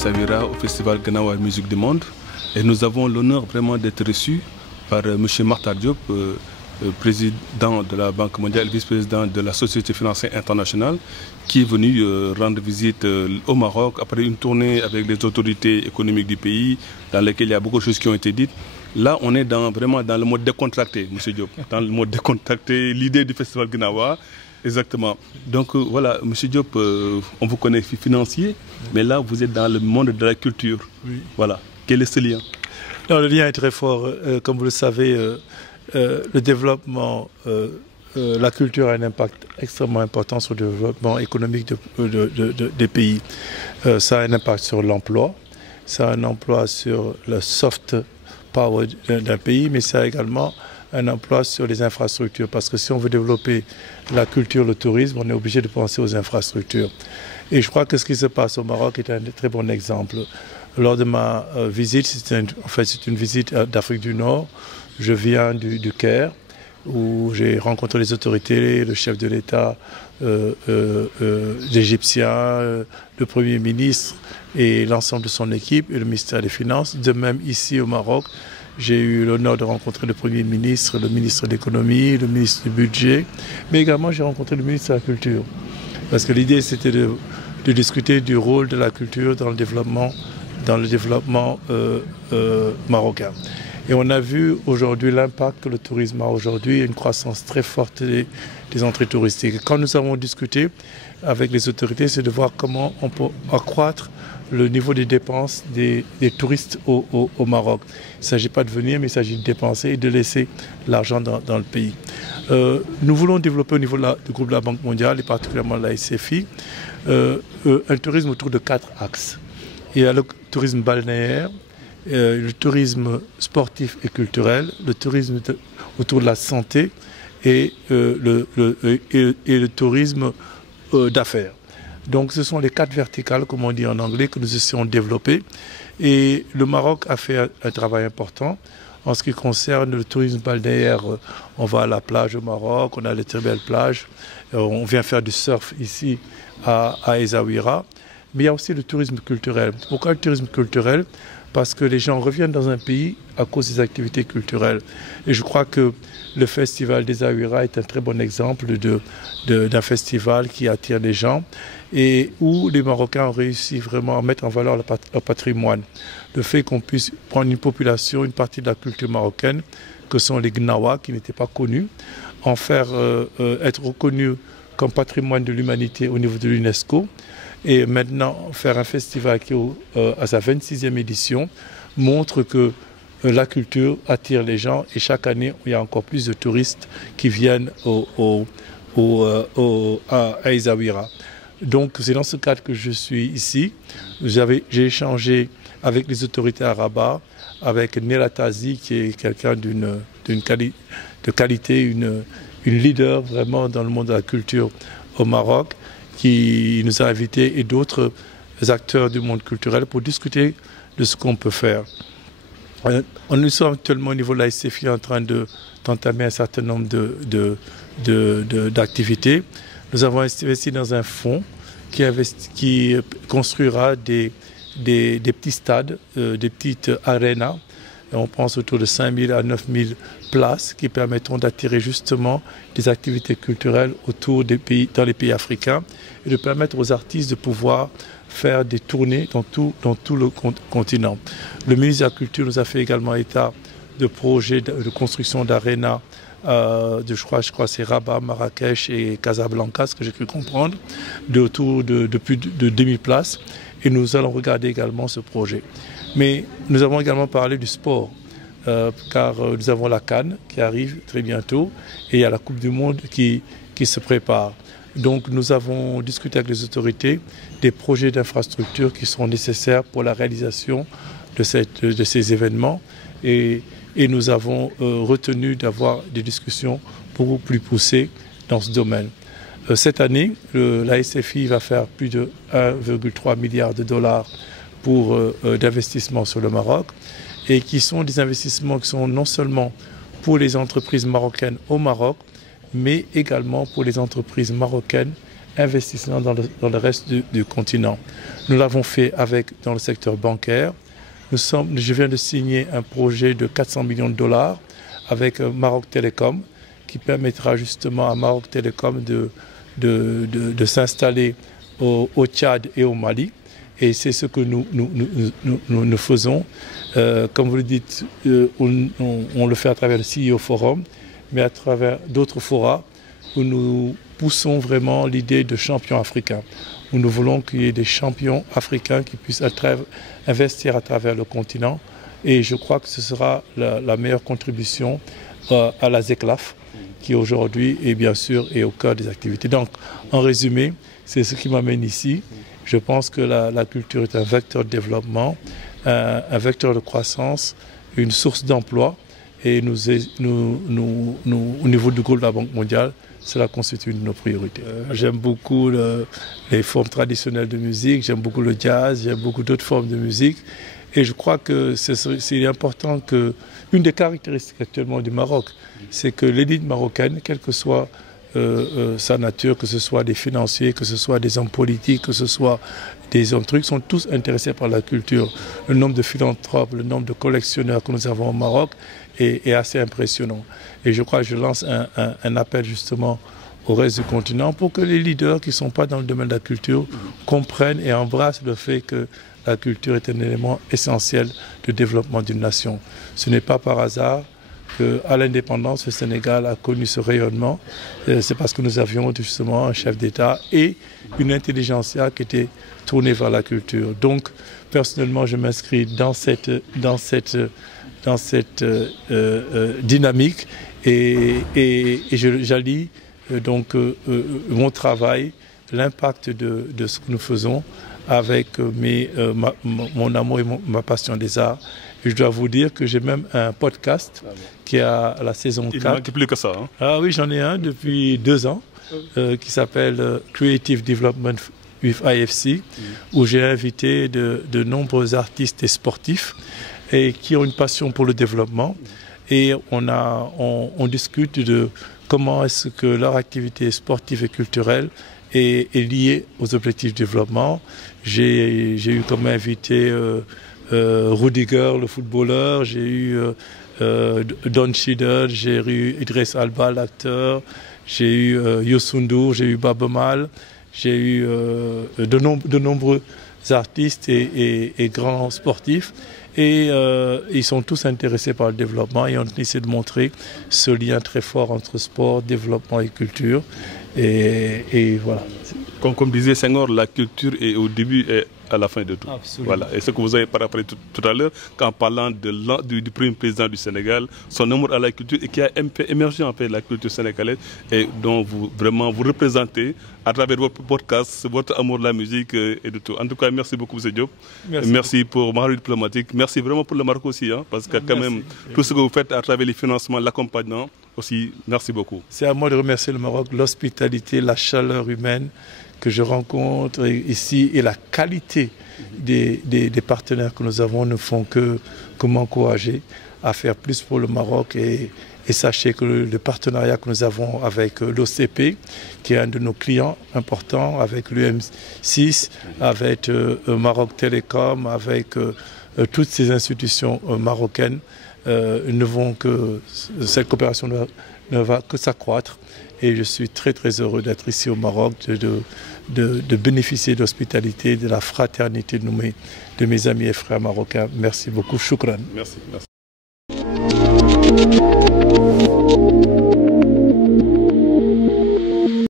Essaouira au Festival Gnawa Musique du Monde. Et nous avons l'honneur vraiment d'être reçus par M. Makhtar Diop, président de la Banque mondiale et vice-président de la Société financière internationale, qui est venu rendre visite au Maroc après une tournée avec les autorités économiques du pays, dans lesquelles il y a beaucoup de choses qui ont été dites. Là, on est vraiment dans le mode décontracté, M. Diop, dans le mode décontracté, l'idée du Festival Gnawa. Exactement. Donc voilà, M. Diop, on vous connaît financier, mais là, vous êtes dans le monde de la culture. Oui. Voilà. Quel est ce lien? Non, le lien est très fort. Comme vous le savez, le développement, la culture a un impact extrêmement important sur le développement économique des pays. Ça a un impact sur l'emploi, ça a un emploi sur le soft power d'un pays, mais ça a également un emploi sur les infrastructures. Parce que si on veut développer la culture, le tourisme, on est obligé de penser aux infrastructures. Et je crois que ce qui se passe au Maroc est un très bon exemple. Lors de ma visite, c'est une visite d'Afrique du Nord. Je viens du Caire, où j'ai rencontré les autorités, le chef de l'État l'Égyptien, le Premier ministre et l'ensemble de son équipe et le ministère des Finances. De même, ici au Maroc, j'ai eu l'honneur de rencontrer le Premier ministre, le ministre de l'économie, le ministre du budget, mais également j'ai rencontré le ministre de la Culture. Parce que l'idée, c'était de discuter du rôle de la culture dans le développement marocain. Et on a vu aujourd'hui l'impact que le tourisme a aujourd'hui, une croissance très forte des entrées touristiques. Quand nous avons discuté avec les autorités, c'est de voir comment on peut accroître le niveau des dépenses des touristes au Maroc. Il ne s'agit pas de venir, mais il s'agit de dépenser et de laisser l'argent dans le pays. Nous voulons développer au niveau du groupe de la Banque mondiale, et particulièrement la SFI, un tourisme autour de 4 axes. Il y a le tourisme balnéaire, le tourisme sportif et culturel, le tourisme autour de la santé et le tourisme d'affaires. Donc ce sont les 4 verticales, comme on dit en anglais, que nous essayons de développer. Et le Maroc a fait un travail important. En ce qui concerne le tourisme balnéaire, on va à la plage au Maroc, on a de très belles plages. On vient faire du surf ici à Essaouira. Mais il y a aussi le tourisme culturel. Pourquoi le tourisme culturel? Parce que les gens reviennent dans un pays à cause des activités culturelles. Et je crois que le festival d'Essaouira est un très bon exemple d'un festival qui attire les gens et où les Marocains ont réussi vraiment à mettre en valeur leur patrimoine. Le fait qu'on puisse prendre une population, une partie de la culture marocaine, que sont les Gnawa, qui n'étaient pas connus, en faire être reconnus comme patrimoine de l'humanité au niveau de l'UNESCO, et maintenant faire un festival qui est à sa 26e édition montre que la culture attire les gens et chaque année il y a encore plus de touristes qui viennent à Essaouira. Donc c'est dans ce cadre que je suis ici. J'ai échangé avec les autorités à Rabat, avec Nela Tazi qui est quelqu'un de qualité, une leader vraiment dans le monde de la culture au Maroc, qui nous a invités et d'autres acteurs du monde culturel pour discuter de ce qu'on peut faire. Nous sommes actuellement au niveau de la SFI en train d'entamer un certain nombre d'activités. Nous avons investi dans un fonds qui construira des petits stades, des petites arénas. On pense autour de 5 000 à 9 000 places qui permettront d'attirer justement des activités culturelles autour des pays, dans les pays africains et de permettre aux artistes de pouvoir faire des tournées dans tout le continent. Le ministre de la Culture nous a fait également état de projets de construction d'arénas je crois c'est Rabat, Marrakech et Casablanca, ce que j'ai pu comprendre, autour de plus de 2000 places. Et nous allons regarder également ce projet. Mais nous avons également parlé du sport, car nous avons la CAN qui arrive très bientôt et il y a la Coupe du Monde qui se prépare. Donc nous avons discuté avec les autorités des projets d'infrastructure qui seront nécessaires pour la réalisation de ces événements et nous avons retenu d'avoir des discussions beaucoup plus poussées dans ce domaine. Cette année, la SFI va faire plus de 1,3 milliard de dollars d'investissements sur le Maroc et qui sont des investissements qui sont non seulement pour les entreprises marocaines au Maroc, mais également pour les entreprises marocaines investissement dans le reste du continent. Nous l'avons fait dans le secteur bancaire. Je viens de signer un projet de 400 millions de dollars avec Maroc Télécom qui permettra justement à Maroc Télécom de s'installer au Tchad et au Mali. Et c'est ce que nous faisons. Comme vous le dites, on le fait à travers le CEO Forum, mais à travers d'autres forats où nous poussons vraiment l'idée de champion africain. Où nous voulons qu'il y ait des champions africains qui puissent investir à travers le continent. Et je crois que ce sera la meilleure contribution à la ZECLAF, qui aujourd'hui est bien sûr au cœur des activités. Donc, en résumé, c'est ce qui m'amène ici. Je pense que la culture est un vecteur de développement, un vecteur de croissance, une source d'emploi. Et au niveau du groupe de la Banque mondiale, cela constitue une de nos priorités. J'aime beaucoup les formes traditionnelles de musique, j'aime beaucoup le jazz, j'aime beaucoup d'autres formes de musique. Et je crois que c'est important que, une des caractéristiques actuellement du Maroc, c'est que l'élite marocaine, quelle que soit sa nature, que ce soit des financiers, que ce soit des hommes politiques, que ce soit des hommes trucs, sont tous intéressés par la culture. Le nombre de philanthropes, le nombre de collectionneurs que nous avons au Maroc est assez impressionnant. Et je crois que je lance un appel justement au reste du continent pour que les leaders qui ne sont pas dans le domaine de la culture comprennent et embrassent le fait que la culture est un élément essentiel de développement d'une nation. Ce n'est pas par hasard qu'à l'indépendance, le Sénégal a connu ce rayonnement. C'est parce que nous avions justement un chef d'État et une intelligentsia qui était tournée vers la culture. Donc, personnellement, je m'inscris dans cette dynamique et j'allie donc mon travail, l'impact de ce que nous faisons avec mon amour et ma passion des arts. Et je dois vous dire que j'ai même un podcast qui est à la saison 4. Il ne manque plus que ça. Hein? Ah oui, j'en ai un depuis 2 ans qui s'appelle Creative Development with IFC, où j'ai invité de nombreux artistes et sportifs et qui ont une passion pour le développement. Et on discute de comment est-ce que leur activité sportive et culturelle est liée aux objectifs de développement. J'ai eu comme invité Rudiger, le footballeur, j'ai eu Don Cheadle, j'ai eu Idriss Alba, l'acteur, j'ai eu Youssou N'Dour, j'ai eu Baaba Maal, j'ai eu de nombreux artistes et grands sportifs. Et ils sont tous intéressés par le développement et on essaie de montrer ce lien très fort entre sport, développement et culture. Et voilà. Comme disait Senghor, la culture est au début et à la fin de tout. Absolument. Voilà. Et ce que vous avez rappelé tout à l'heure, en parlant du premier président du Sénégal, son amour à la culture et qui a émergé en fait la culture sénégalaise et dont vous représentez à travers votre podcast, votre amour de la musique et de tout. En tout cas, merci beaucoup, M. Diop. Merci pour Maroc diplomatique. Merci vraiment pour le Maroc aussi, hein, parce que quand même, tout ce que vous faites à travers les financements, l'accompagnement aussi, merci beaucoup. C'est à moi de remercier le Maroc, l'hospitalité, la chaleur humaine que je rencontre ici et la qualité des partenaires que nous avons ne font que m'encourager à faire plus pour le Maroc et sachez que le partenariat que nous avons avec l'OCP, qui est un de nos clients importants, avec l'UM6, avec Maroc Télécom, avec toutes ces institutions marocaines, cette coopération ne va que s'accroître. Et je suis très très heureux d'être ici au Maroc, de bénéficier de l'hospitalité, de la fraternité de mes amis et frères marocains. Merci beaucoup. Shukran. Merci.